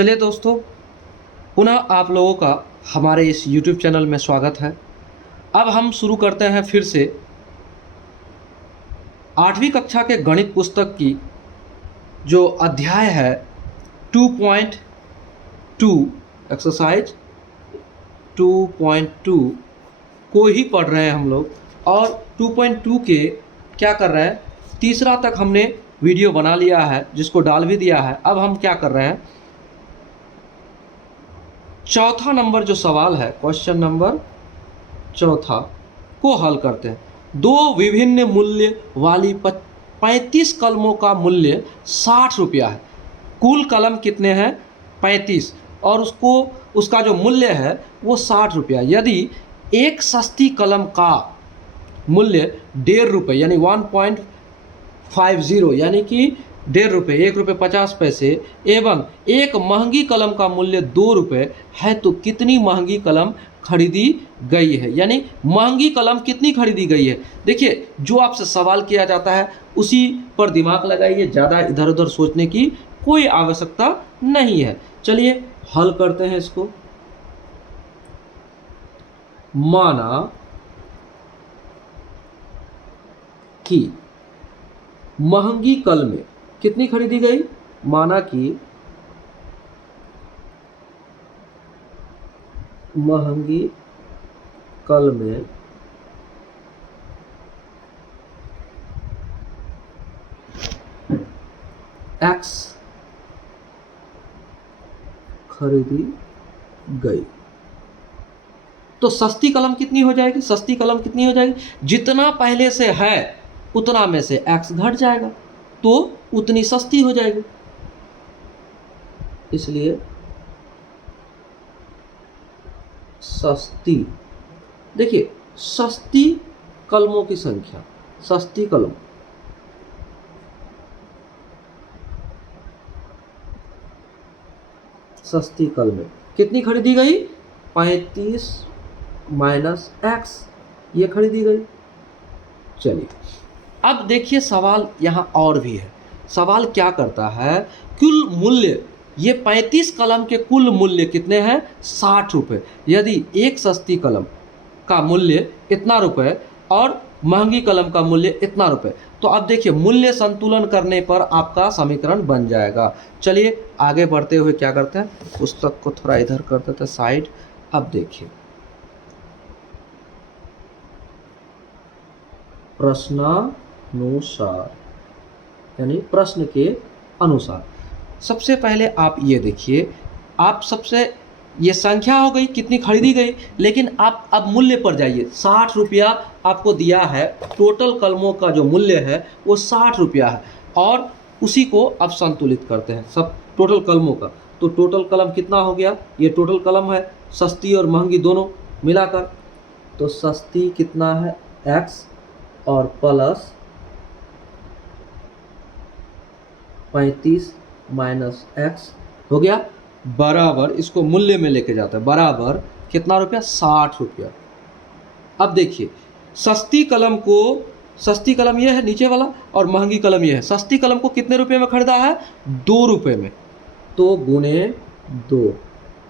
चलिए दोस्तों, पुनः आप लोगों का हमारे इस YouTube चैनल में स्वागत है। अब हम शुरू करते हैं फिर से 8वीं कक्षा के गणित पुस्तक की जो अध्याय है 2.2 एक्सरसाइज 2.2 को ही पढ़ रहे हैं हम लोग। और 2.2 के क्या कर रहे हैं, तीसरा तक हमने वीडियो बना लिया है जिसको डाल भी दिया है। अब हम क्या कर रहे हैं, चौथा नंबर जो सवाल है, क्वेश्चन नंबर चौथा को हल करते हैं। दो विभिन्न मूल्य वाली 35 कलमों का मूल्य 60 रुपया है। कुल कलम कितने हैं? 35, और उसका जो मूल्य है वो 60 रुपया। यदि एक सस्ती कलम का मूल्य 1.5 रुपये यानी 1.50 यानी कि 1.5 रुपये, 1 रुपये 50 पैसे, एवं एक महंगी कलम का मूल्य 2 रुपये है, तो कितनी महंगी कलम खरीदी गई है? यानी महंगी कलम कितनी खरीदी गई है। देखिए, जो आपसे सवाल किया जाता है उसी पर दिमाग लगाइए, ज़्यादा इधर उधर सोचने की कोई आवश्यकता नहीं है। चलिए हल करते हैं इसको। माना कि महंगी कलमें कितनी खरीदी गई? माना कि महंगी कलमें X खरीदी गई, तो सस्ती कलम कितनी हो जाएगी? सस्ती कलम कितनी हो जाएगी? जितना पहले से है उतना में से X घट जाएगा तो उतनी सस्ती हो जाएगी। इसलिए सस्ती, देखिए सस्ती कलमों की संख्या, सस्ती कलम सस्ती कलमें कितनी खरीदी गई? 35 माइनस X, ये खरीदी गई। चलिए अब देखिए, सवाल यहाँ और भी है। सवाल क्या करता है, कुल मूल्य, ये 35 कलम के कुल मूल्य कितने हैं? 60 रुपये। यदि एक सस्ती कलम का मूल्य इतना रुपये और महंगी कलम का मूल्य इतना रुपये, तो अब देखिए मूल्य संतुलन करने पर आपका समीकरण बन जाएगा। चलिए आगे बढ़ते हुए क्या करते हैं, पुस्तक को थोड़ा इधर कर देते हैं साइड। अब देखिए, प्रश्नानुसार यानी प्रश्न के अनुसार। सबसे पहले आप ये देखिए, आप सबसे ये संख्या हो गई कितनी खरीदी गई, लेकिन आप अब मूल्य पर जाइए। 60 रुपया आपको दिया है, टोटल कलमों का जो मूल्य है वो 60 रुपया है, और उसी को अब संतुलित करते हैं सब टोटल कलमों का। तो टोटल कलम कितना हो गया? ये टोटल कलम है, सस्ती और महंगी दोनों मिलाकर। तो सस्ती कितना है? X और प्लस 35 माइनस X हो गया, बराबर, इसको मूल्य में लेके जाता है, बराबर कितना रुपया? 60 रुपया। अब देखिए, सस्ती कलम ये है नीचे वाला, और महंगी कलम ये है। सस्ती कलम को कितने रुपए में खरीदा है? 2 रुपये में, तो गुणे 2,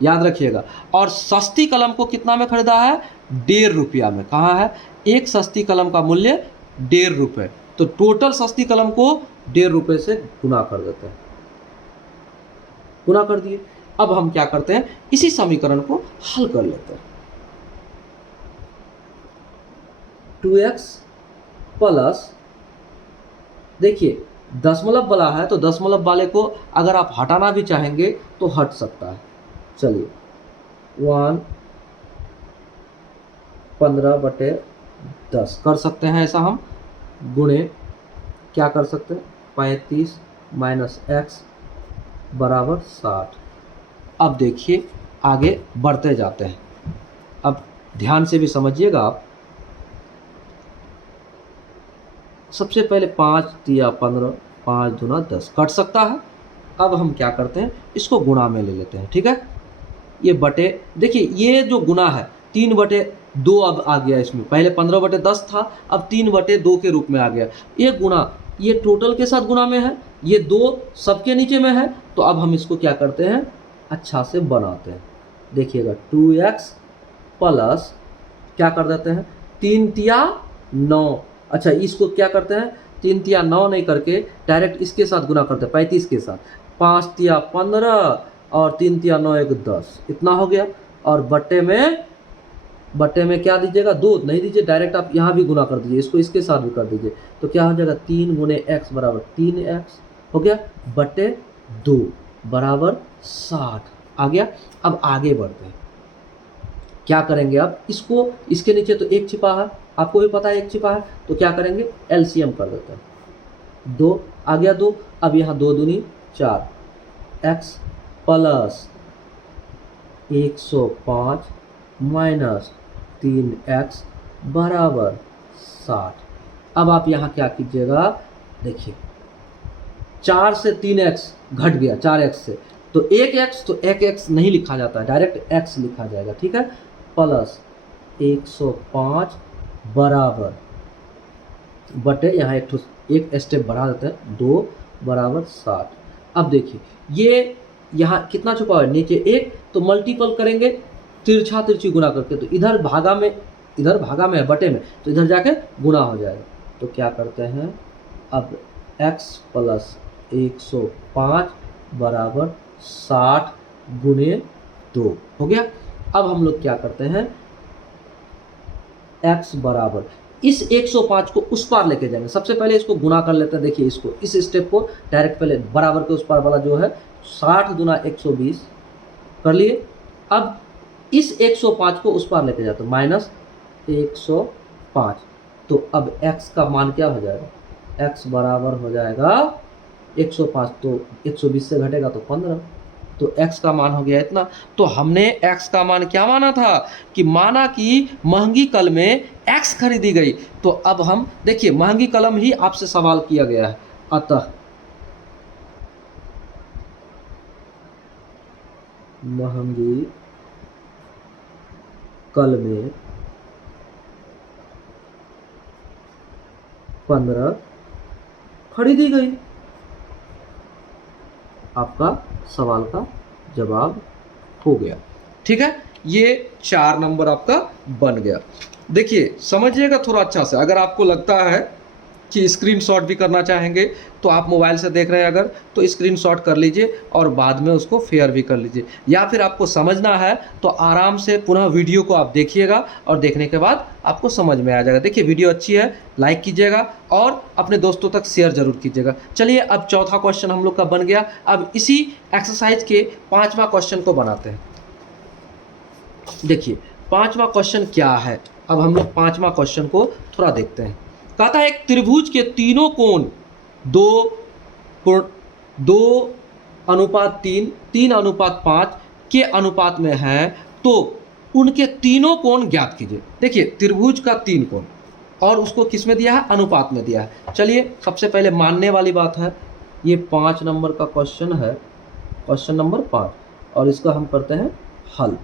याद रखिएगा। और सस्ती कलम को कितना में खरीदा है? 1.5 रुपया में। कहाँ है? एक सस्ती कलम का मूल्य 1.5 रुपये, तो टोटल सस्ती कलम को 1.5 रुपये से गुना कर देते हैं। गुना कर दिए। अब हम क्या करते हैं, इसी समीकरण को हल कर लेते हैं। 2x प्लस, देखिए दशमलव वाला है तो दशमलव वाले को अगर आप हटाना भी चाहेंगे तो हट सकता है। चलिए 1/15 कर सकते हैं ऐसा हम, गुणे क्या कर सकते हैं, 35 माइनस X बराबर 60। अब देखिए आगे बढ़ते जाते हैं। अब ध्यान से भी समझिएगा आप। सबसे पहले 5 दिया 15, 5 दूना 10, कट सकता है। अब हम क्या करते हैं, इसको गुणा में ले लेते हैं, ठीक है। ये बटे, देखिए ये जो गुणा है 3/2 अब आ गया इसमें, पहले 15/10 था, अब 3/2 के रूप में आ गया। ये गुणा, ये टोटल के साथ गुणा में है, ये 2 सबके नीचे में है, तो अब हम इसको क्या करते हैं, अच्छा से बनाते हैं। देखिएगा 2x प्लस क्या कर देते हैं, 3 तिया 9। अच्छा इसको क्या करते हैं, 3 तिया 9 नहीं करके डायरेक्ट इसके साथ गुना करते हैं 35 के साथ। 5 तिया 15 और 3 तिया 9 एक 10, इतना हो गया। और बट्टे में क्या दीजिएगा, 2 नहीं दीजिए, डायरेक्ट आप यहाँ भी गुना कर दीजिए, इसको इसके साथ भी कर दीजिए। तो क्या हो जाएगा, 3 गुने x बराबर 3x हो गया, बट्टे 2 बराबर 60 आ गया। अब आगे बढ़ते हैं, क्या करेंगे अब इसको, इसके नीचे तो 1 छिपा है, आपको भी पता है 1 छिपा है, तो क्या करेंगे एलसीएम कर देते हैं। 2 आ गया 2, अब यहाँ 2 दूनी 4, x प्लस 105 माइनस 3x बराबर 60। अब आप यहाँ क्या कीजिएगा, देखिए 4 से 3x घट गया 4x से, तो 1x, तो 1x नहीं लिखा जाता है, डायरेक्ट x लिखा जाएगा, ठीक है। प्लस 105 बराबर बटे यहाँ एक स्टेप बढ़ा देते हैं 2 बराबर 60। अब देखिए ये यहाँ कितना छुपा हुआ है, नीचे 1, तो मल्टीपल करेंगे तिरछा तिरछी गुना करके, तो इधर भागा में है बटे में, तो इधर जाके गुना हो जाएगा। तो क्या करते हैं, अब x प्लस 105 बराबर 60 गुने 2 हो गया। अब हम लोग क्या करते हैं, x बराबर इस 105 को उस पार लेके जाएंगे। सबसे पहले इसको गुना कर लेते हैं, देखिए इसको, इस स्टेप को डायरेक्ट पहले बराबर के उस पार वाला जो है 60 गुना 120 कर लिए। अब इस 105 को उस पार लेके जाते हैं, माइनस 105, तो अब x का मान क्या हो जाएगा, x बराबर हो जाएगा 105, तो 120 से घटेगा तो 15, तो x का मान हो गया इतना। तो हमने x का मान क्या माना था, कि माना कि महंगी कल में x खरीदी गई। तो अब हम देखिए महंगी कलम ही आपसे सवाल किया गया है, अतः महंगी कल में 15 खरीदी गई। आपका सवाल का जवाब हो गया, ठीक है। ये 4 नंबर आपका बन गया। देखिए समझिएगा थोड़ा अच्छा से, अगर आपको लगता है कि स्क्रीनशॉट भी करना चाहेंगे तो आप मोबाइल से देख रहे हैं अगर, तो स्क्रीनशॉट कर लीजिए और बाद में उसको शेयर भी कर लीजिए, या फिर आपको समझना है तो आराम से पुनः वीडियो को आप देखिएगा और देखने के बाद आपको समझ में आ जाएगा। देखिए वीडियो अच्छी है, लाइक कीजिएगा और अपने दोस्तों तक शेयर जरूर कीजिएगा। चलिए अब चौथा क्वेश्चन हम लोग का बन गया। अब इसी एक्सरसाइज के 5वां क्वेश्चन को बनाते हैं। देखिए 5वां क्वेश्चन क्या है, अब हम लोग 5वां क्वेश्चन को थोड़ा देखते हैं। कहता है एक त्रिभुज के तीनों कोण 2:3, 3:5 के अनुपात में है, तो उनके तीनों कोण ज्ञात कीजिए। देखिए त्रिभुज का 3 कोण और उसको किस में दिया है, अनुपात में दिया है। चलिए सबसे पहले मानने वाली बात है, ये 5 नंबर का क्वेश्चन है, क्वेश्चन नंबर 5, और इसका हम करते हैं हल।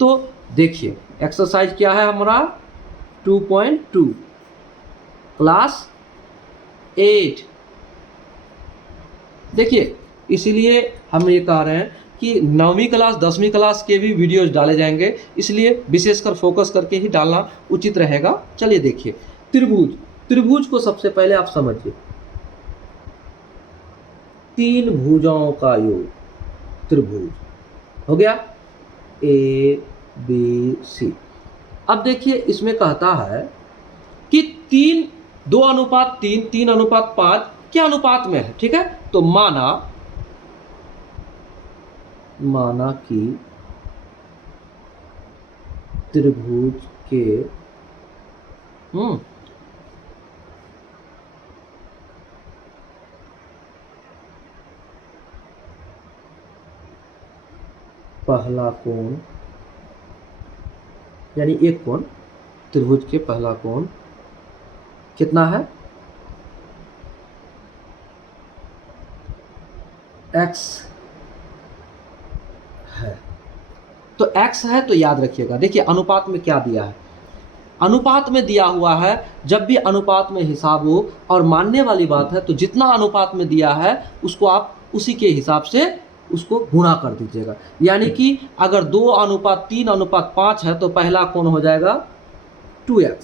तो देखिए एक्सरसाइज क्या है हमारा, 2.2 क्लास 8। देखिए इसीलिए हम ये कह रहे हैं कि 9वीं क्लास 10वीं क्लास के भी वीडियोज डाले जाएंगे, इसलिए विशेषकर फोकस करके ही डालना उचित रहेगा। चलिए देखिए त्रिभुज को सबसे पहले आप समझिए, 3 भुजाओं का योग त्रिभुज हो गया, ABC। अब देखिए इसमें कहता है कि 2:3, 3:5 क्या अनुपात में है, ठीक है। तो माना कि त्रिभुज के पहला कोण, यानी एक कोण, त्रिभुज के पहला कोण कितना है, x है। तो x है तो याद रखिएगा, देखिए अनुपात में क्या दिया है, अनुपात में दिया हुआ है। जब भी अनुपात में हिसाब हो और मानने वाली बात है, तो जितना अनुपात में दिया है उसको आप उसी के हिसाब से उसको गुणा कर दीजिएगा। यानी कि अगर 2:3:5 है तो पहला कोण हो जाएगा 2x।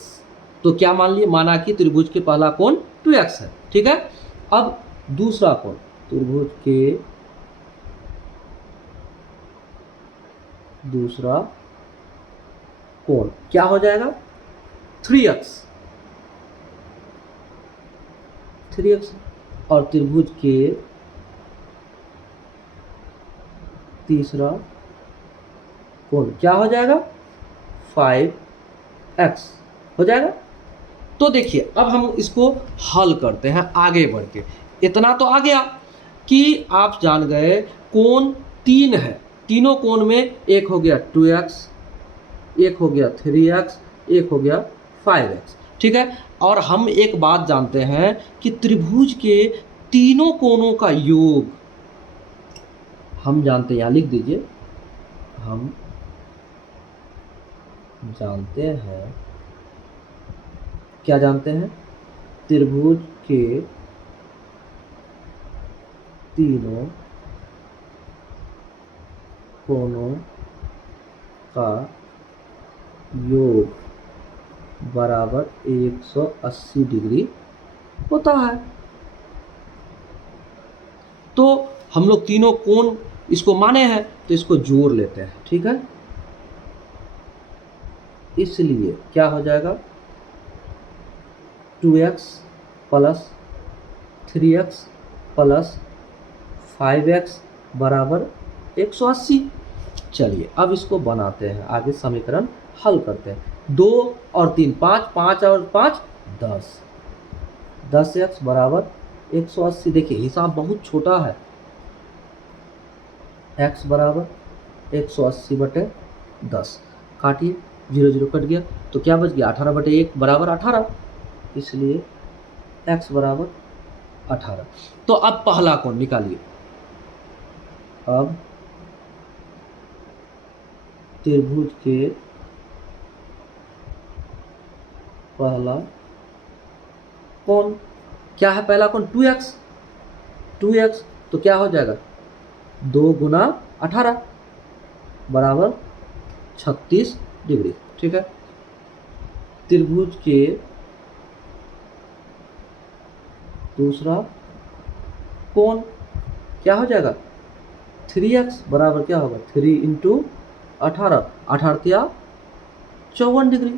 तो क्या मान लिए, माना कि त्रिभुज के पहला कोण 2x है, ठीक है। अब दूसरा कोण, त्रिभुज के दूसरा कोण क्या हो जाएगा 3x, और त्रिभुज के तीसरा कोण क्या हो जाएगा 5x हो जाएगा। तो देखिए अब हम इसको हल करते हैं आगे बढ़ के। इतना तो आ गया कि आप जान गए कोण 3 है, तीनों कोण में एक हो गया 2x, एक हो गया 3x, एक हो गया 5x, ठीक है। और हम एक बात जानते हैं कि त्रिभुज के तीनों कोणों का योग हम जानते हैं, यहाँ लिख दीजिए, हम जानते हैं, क्या जानते हैं, त्रिभुज के तीनों कोणों का योग बराबर 180 डिग्री होता है। तो हम लोग तीनों कोण इसको माने हैं तो इसको जोड़ लेते हैं, ठीक है। इसलिए क्या हो जाएगा 2x plus 3x plus 5x बराबर 180। चलिए अब इसको बनाते हैं, आगे समीकरण हल करते हैं। 2 और 3 5, 5 और 5 10, 10x बराबर 180। देखिए हिसाब बहुत छोटा है, x बराबर 180/10, काटिए, 0 0 कट गया तो क्या बच गया 18/1 बराबर 18, इसलिए x बराबर 18। तो अब पहला कोण निकालिए। अब त्रिभुज के पहला कोण क्या है, पहला कोण 2x, तो क्या हो जाएगा 2 × 18 बराबर 36 डिग्री, ठीक है। त्रिभुज के दूसरा कोण क्या हो जाएगा 3x बराबर क्या होगा 3 × 18, 18 54 डिग्री।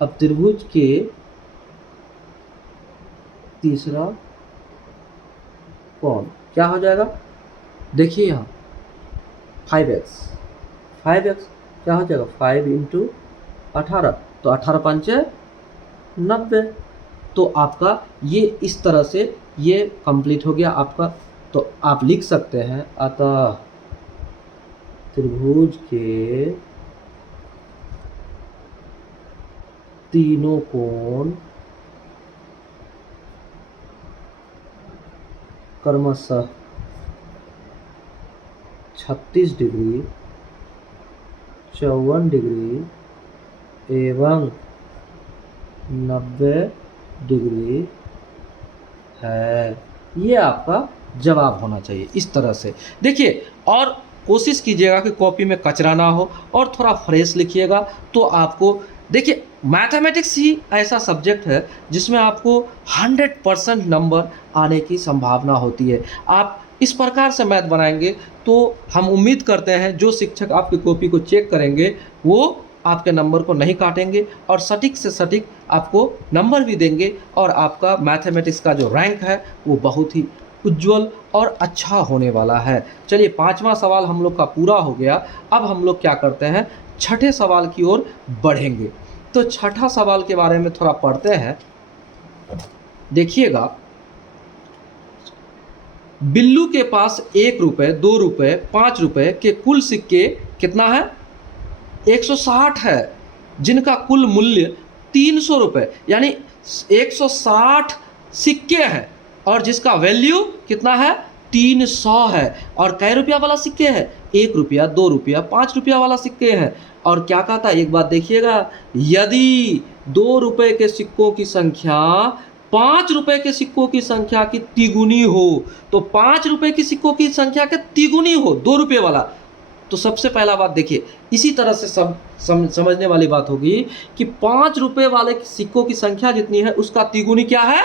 अब त्रिभुज के तीसरा कोण क्या हो जाएगा, देखिए यहाँ 5x क्या हो जाएगा 5 × 18, तो 18 पंचे 90। तो आपका ये इस तरह से ये कंप्लीट हो गया आपका। तो आप लिख सकते हैं, अतः त्रिभुज के तीनों कोण क्रमशः 36 डिग्री, 54 डिग्री एवं 90 डिग्री है। ये आपका जवाब होना चाहिए इस तरह से। देखिए और कोशिश कीजिएगा कि कॉपी में कचरा ना हो और थोड़ा फ्रेश लिखिएगा। तो आपको देखिए मैथमेटिक्स ही ऐसा सब्जेक्ट है जिसमें आपको 100% नंबर आने की संभावना होती है। आप इस प्रकार से मैथ बनाएंगे तो हम उम्मीद करते हैं जो शिक्षक आपकी कॉपी को चेक करेंगे वो आपके नंबर को नहीं काटेंगे और सटीक से सटीक आपको नंबर भी देंगे और आपका मैथमेटिक्स का जो रैंक है वो बहुत ही उज्जवल और अच्छा होने वाला है। चलिए 5वां सवाल हम लोग का पूरा हो गया। अब हम लोग क्या करते हैं, छठे सवाल की ओर बढ़ेंगे। तो छठा सवाल के बारे में थोड़ा पढ़ते हैं। देखिएगा, बिल्लू के पास 1 रुपये, 2 रुपये, 5 रुपये के कुल सिक्के कितना है 160 है, जिनका कुल मूल्य 300 रुपये, यानी 160 सिक्के हैं और जिसका वैल्यू कितना है 300 है। और कै रुपया वाला सिक्के है 1 रुपया, 2 रुपया, 5 रुपया वाला सिक्के हैं। और क्या कहता है, एक बात देखिएगा, यदि 2 रुपये के सिक्कों की संख्या ₹5 के सिक्कों की संख्या की तिगुनी हो, तो ₹5 की सिक्कों की संख्या के तिगुनी हो, ₹2 वाला, तो सबसे पहला बात देखिए, इसी तरह से समझने वाली बात होगी कि ₹5 वाले सिक्कों की संख्या जितनी है उसका तिगुनी क्या है,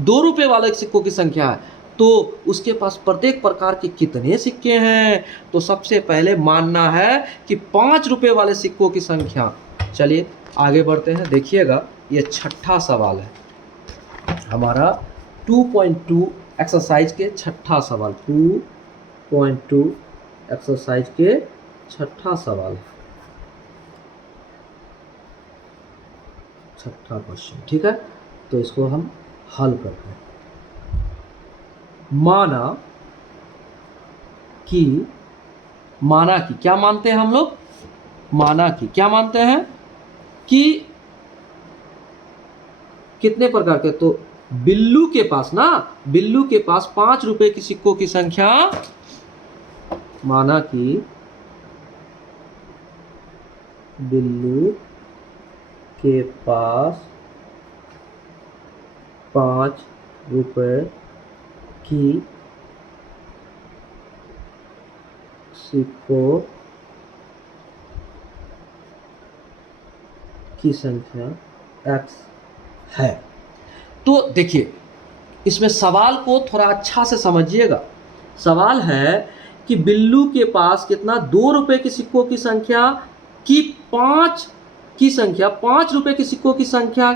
₹2 वाले सिक्कों की संख्या है। तो उसके पास प्रत्येक प्रकार के कितने सिक्के हैं, तो सबसे पहले मानना है कि ₹5 वाले सिक्कों की संख्या। चलिए आगे बढ़ते हैं, देखिएगा ये छठा सवाल है हमारा 2.2 एक्सरसाइज के छठा सवाल, 2.2 एक्सरसाइज के छठा सवाल, छठा क्वेश्चन, ठीक है। तो इसको हम हल करते हैं। माना कि क्या मानते हैं हम लोग, माना कि क्या मानते हैं कि कितने प्रकार के, तो बिल्लू के पास ना, बिल्लू के पास ₹5 की सिक्कों की संख्या, माना कि बिल्लू के पास ₹5 की सिक्कों की संख्या x है। तो देखिए इसमें सवाल को थोड़ा अच्छा से समझिएगा। सवाल है कि बिल्लू के पास कितना, ₹2 के सिक्कों की संख्या की 5 की संख्या, ₹5 के सिक्कों की संख्या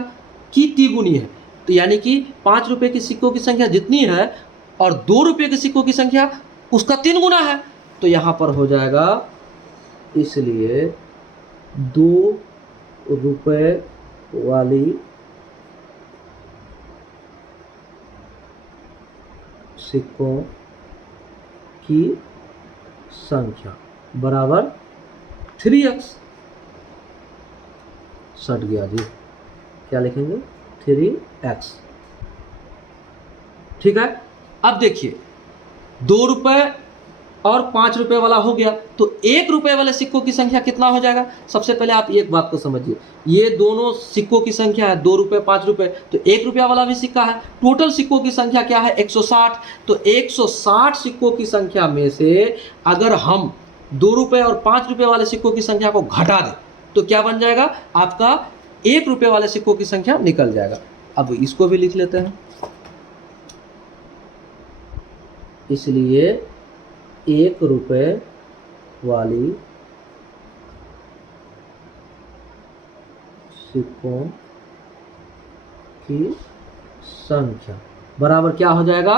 की तिगुनी है। तो यानी कि ₹5 के सिक्कों की संख्या जितनी है और ₹2 के सिक्कों की संख्या उसका 3 गुना है। तो यहाँ पर हो जाएगा, इसलिए ₹2 वाली सिक्कों की संख्या बराबर 3x, सट गया जी, क्या लिखेंगे, 3x, ठीक है। अब देखिए ₹2 और ₹5 वाला हो गया, तो ₹1 वाले सिक्कों की संख्या कितना हो जाएगा। सबसे पहले आप एक बात को समझिए, ये दोनों सिक्कों की संख्या है ₹2 ₹5, तो ₹1 वाला भी सिक्का है। टोटल सिक्कों की संख्या क्या है, 160। तो 160 सिक्कों की संख्या में से अगर हम ₹2 और ₹5 वाले सिक्कों की संख्या को घटा दें तो क्या बन जाएगा, आपका ₹1 वाले सिक्कों की संख्या निकल जाएगा। अब इसको भी लिख लेते हैं, इसलिए ₹1 वाली सिक्कों की संख्या बराबर क्या हो जाएगा,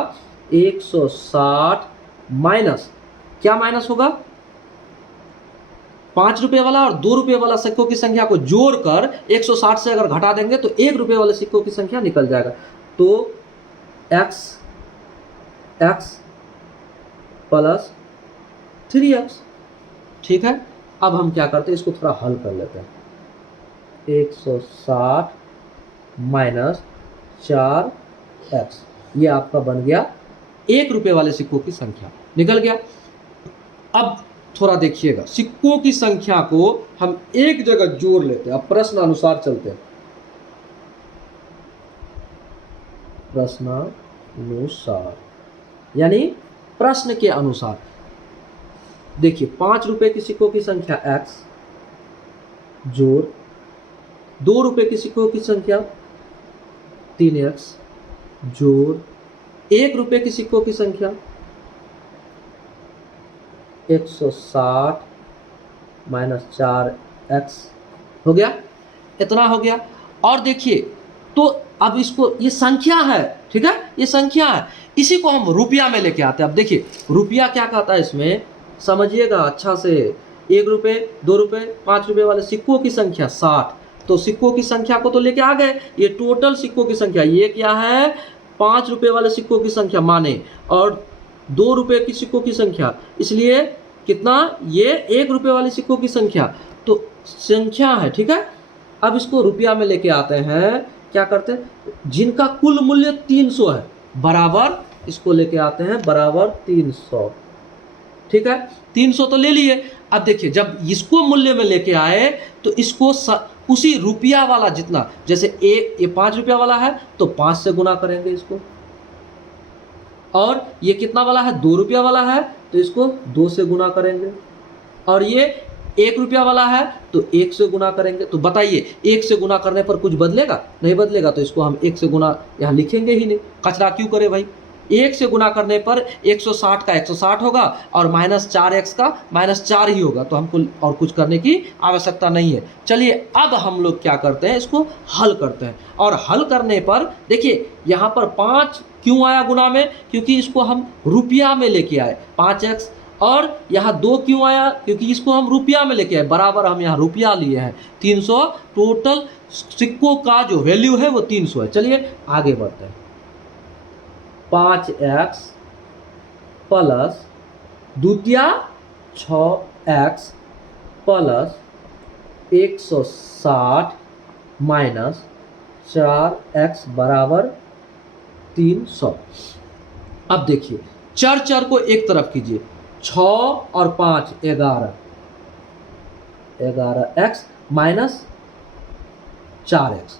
160 माइनस, क्या माइनस होगा, ₹5 वाला और ₹2 वाला सिक्कों की संख्या को जोड़कर 160 से अगर घटा देंगे तो ₹1 वाले सिक्कों की संख्या निकल जाएगा। तो x प्लस 3x, ठीक है। अब हम क्या करते हैं, इसको थोड़ा हल कर लेते हैं। 160 माइनस 4x, ये आपका बन गया ₹1 वाले सिक्कों की संख्या, निकल गया। अब थोड़ा देखिएगा, सिक्कों की संख्या को हम एक जगह जोड़ लेते हैं। अब प्रश्न अनुसार चलते हैं, प्रश्नानुसार यानी प्रश्न के अनुसार। देखिए ₹5 की सिक्कों की संख्या x जोड़ ₹2 की सिक्कों की संख्या 3x जोड़ ₹1 की सिक्कों की संख्या 160 माइनस 4x हो गया, इतना हो गया। और देखिए तो अब इसको, ये संख्या है, ठीक है, ये संख्या है, इसी को हम रुपया में लेके आते हैं। अब देखिए रुपया क्या कहता है, इसमें समझिएगा अच्छा से। ₹1 ₹2 ₹5 वाले सिक्कों की संख्या 60, तो सिक्कों की संख्या को तो लेके आ गए, ये टोटल सिक्कों की संख्या, ये क्या है, ₹5 वाले सिक्कों की संख्या माने, और ₹2 की सिक्कों की संख्या, इसलिए कितना, ये ₹1 वाले सिक्कों की संख्या, तो संख्या है, ठीक है। अब इसको रुपया में लेके आते हैं, क्या करते हैं, जिनका कुल मूल्य 300 है बराबर, इसको लेके आते हैं बराबर 300, ठीक है। 300 तो ले लिए। अब देखिए जब इसको मूल्य में लेके आए तो इसको उसी रुपया वाला जितना, जैसे ये 5 रुपया वाला है तो 5 से गुना करेंगे इसको, और ये कितना वाला है, 2 रुपया वाला है तो इसको 2 से गुना करेंगे, और ये 1 रुपया वाला है तो 1 से गुना करेंगे। तो बताइए 1 से गुना करने पर कुछ बदलेगा? नहीं बदलेगा, तो इसको हम 1 से गुना यहाँ लिखेंगे ही नहीं, कचरा क्यों करे भाई। 1 से गुना करने पर 160 का 160 होगा और -4x का -4 ही होगा, तो हमको और कुछ करने की आवश्यकता नहीं है। चलिए अब हम लोग क्या करते हैं, इसको हल करते हैं, और हल करने पर देखिए यहाँ पर 5 क्यों आया गुना में, क्योंकि इसको हम रुपया में लेके आए 5x, और यहाँ 2 क्यों आया, क्योंकि इसको हम रुपया में लेके आए, बराबर हम यहाँ रुपया लिए हैं 300, टोटल सिक्कों का जो वैल्यू है वो 300 है। चलिए आगे बढ़ते हैं। 5x प्लस द्वितीया 6x प्लस 160 माइनस 4x बराबर 300। अब देखिए चर को एक तरफ कीजिए, 6 और 5 11, 11x माइनस 4x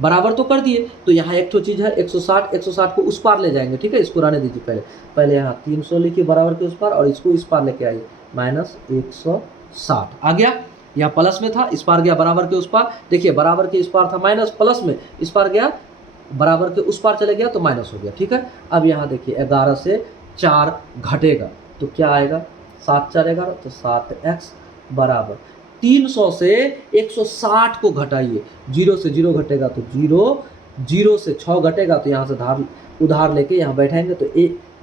बराबर तो कर दिए। तो यहाँ एक तो चीज़ है 160 को उस पार ले जाएंगे, ठीक है, इसको रहने दीजिए। पहले यहाँ 300 लिखिए बराबर के उस पार, और इसको इस पार लेके आइए -160 आ गया। यहाँ प्लस में था, इस पार गया बराबर के उस पार। देखिए बराबर के इस पार था माइनस, प्लस में इस पार गया, बराबर के उस पार चले गया तो माइनस हो गया, ठीक है। अब यहाँ देखिए 11 से 4 घटेगा तो क्या आएगा, 7 4 11, तो 7x बराबर 300 से 160 को घटाइए, 0 से 0 घटेगा तो 0, 0 से 6 घटेगा तो यहाँ से उधार लेके यहाँ बैठेंगे तो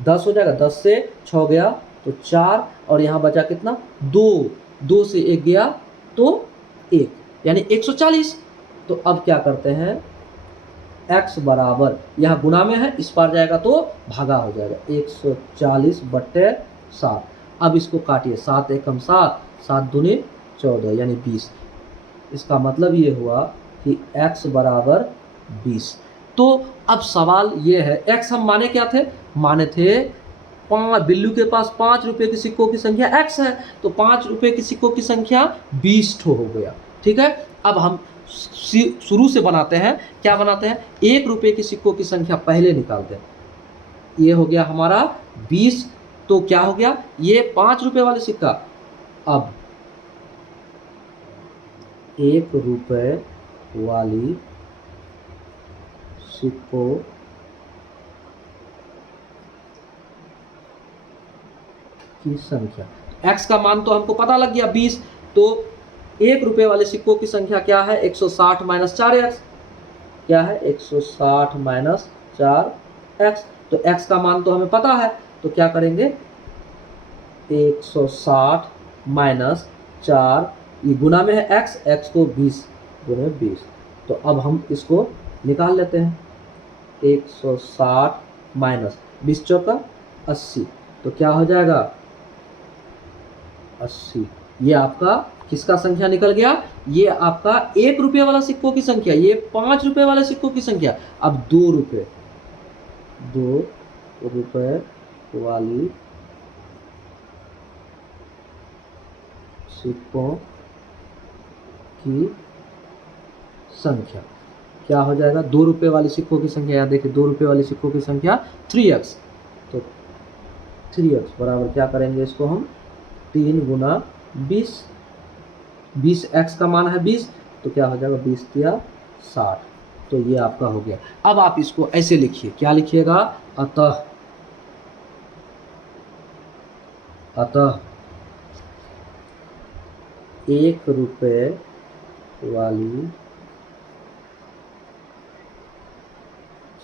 10 हो जाएगा, 10 से 6 गया तो 4, और यहाँ बचा कितना 2, 2 से 1 गया तो 1, यानी 140। तो अब क्या करते हैं, x बराबर यहाँ गुना में है, इस पार जाएगा तो भागा हो जाएगा, 140/7। अब इसको काटिए, 7 एकम 7, 7 दूनी 14 यानी 20। इसका मतलब ये हुआ कि x बराबर 20। तो अब सवाल ये है, x हम माने क्या थे, माने थे बिल्लू के पास 5 रुपये के सिक्कों की संख्या x है, तो 5 रुपये के सिक्कों की संख्या 20 ठो हो गया, ठीक है। अब हम शुरू से बनाते हैं, क्या बनाते हैं, 1 रुपये के सिक्कों की संख्या पहले निकालते हैं। ये हो गया हमारा 20, तो क्या हो गया, ये 5 रुपये वाले सिक्का। अब 1 रुपये वाली सिक्कों की संख्या, x का मान तो हमको पता लग गया 20, तो 1 रुपये वाले सिक्कों की संख्या क्या है, 160 माइनस 4x, क्या है 160 माइनस 4x। तो x का मान तो हमें पता है, तो क्या करेंगे 160 माइनस 4, ये गुना में है x को 20 गुना 20, तो अब हम इसको निकाल लेते हैं। 160 माइनस 20 चौका 80, तो क्या हो जाएगा 80। ये आपका किसका संख्या निकल गया, ये आपका 1 रुपये वाला सिक्कों की संख्या, ये 5 रुपये वाले सिक्कों की संख्या। अब 2 रुपये वाली सिक्कों की संख्या क्या हो जाएगा, 2 रुपये वाली सिक्कों की संख्या, यहाँ देखिए 2 रुपये वाली सिक्कों की संख्या 3x, तो 3x बराबर क्या करेंगे, इसको हम 3 गुना 20, 20x का मान है 20, तो क्या हो जाएगा 20 तिया 60, तो ये आपका हो गया। अब आप इसको ऐसे लिखिए, क्या लिखिएगा, अतः 1 रुपये वाली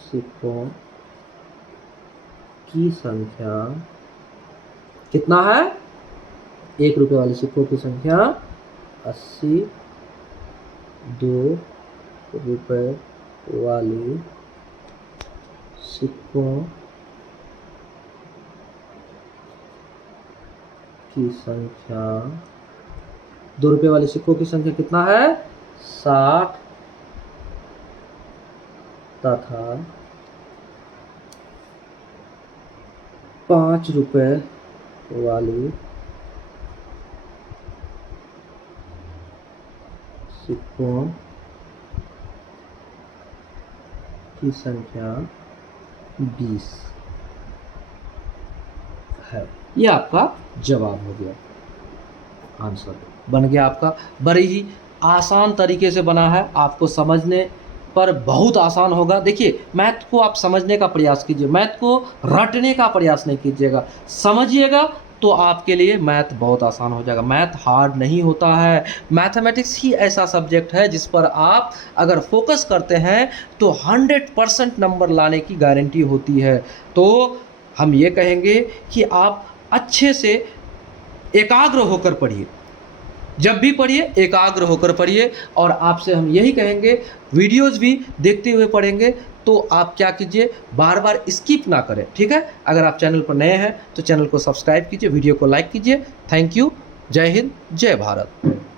सिक्कों की संख्या कितना है, 1 रुपये वाली सिक्कों की संख्या 80, 2 रुपये वाली सिक्कों की संख्या, 2 रुपये वाले सिक्कों की संख्या कितना है 60, तथा 5 रुपये वाली सिक्कों की संख्या 20 है। ये आपका जवाब हो गया, आंसर बन गया आपका। बड़े ही आसान तरीके से बना है, आपको समझने पर बहुत आसान होगा। देखिए, मैथ को आप समझने का प्रयास कीजिए, मैथ को रटने का प्रयास नहीं कीजिएगा, समझिएगा तो आपके लिए मैथ बहुत आसान हो जाएगा। मैथ हार्ड नहीं होता है, मैथमेटिक्स ही ऐसा सब्जेक्ट है जिस पर आप अगर फोकस करते हैं तो 100% नंबर लाने की गारंटी होती है। तो हम ये कहेंगे कि आप अच्छे से एकाग्र होकर पढ़िए, जब भी पढ़िए एकाग्र होकर पढ़िए। और आपसे हम यही कहेंगे, वीडियोज़ भी देखते हुए पढ़ेंगे तो आप क्या कीजिए, बार बार स्किप ना करें, ठीक है। अगर आप चैनल पर नए हैं तो चैनल को सब्सक्राइब कीजिए, वीडियो को लाइक कीजिए। Thank you. जय हिंद, जय भारत।